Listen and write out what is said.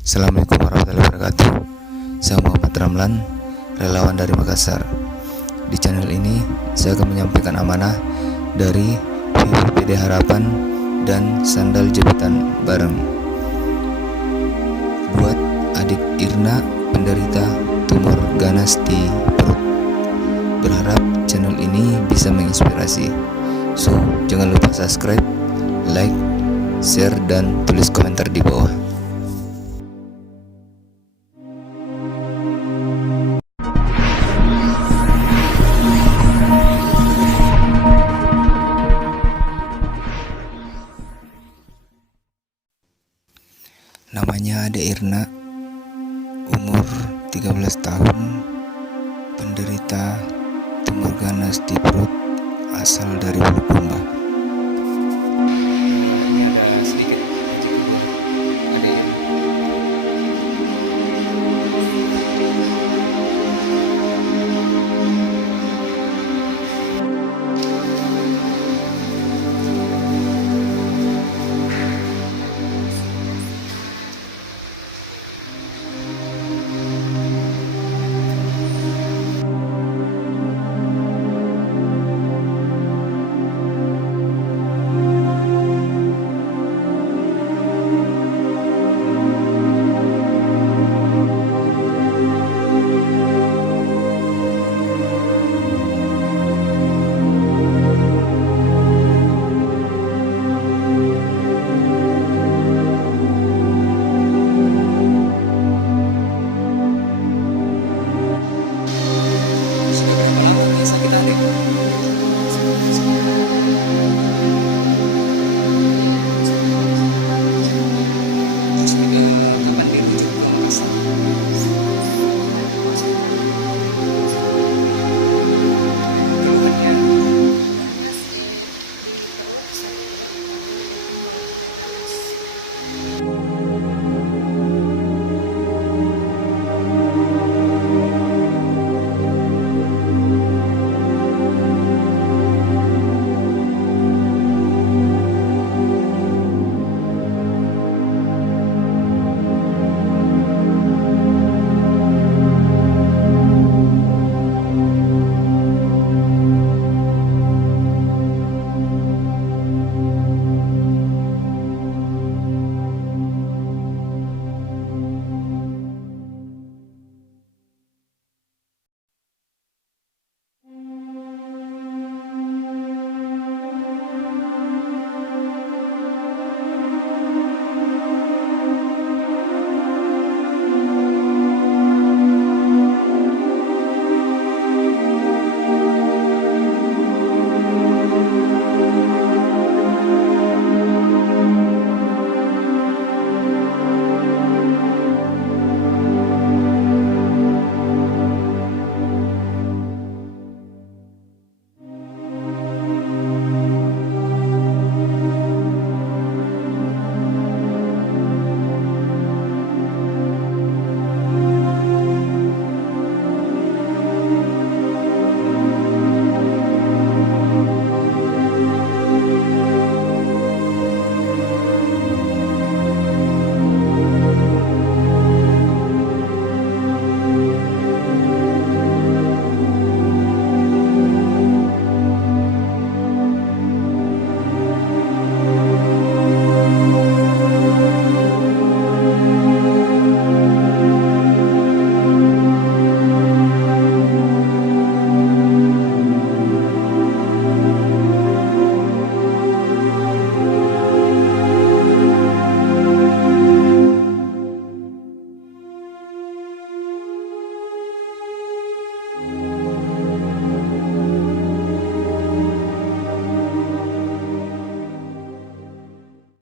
Assalamualaikum warahmatullahi wabarakatuh. Saya Muhammad Ramlan, relawan dari Makassar. Di channel ini saya akan menyampaikan amanah dari VPPD Harapan dan sandal jepitan bareng buat adik Irna penderita tumor ganas di perut. Berharap channel ini bisa menginspirasi. So, jangan lupa subscribe, like, share, dan tulis komentar di bawah. Namanya Ade Irna, umur 13 tahun, penderita tumor ganas di perut, asal dari Bulukumba.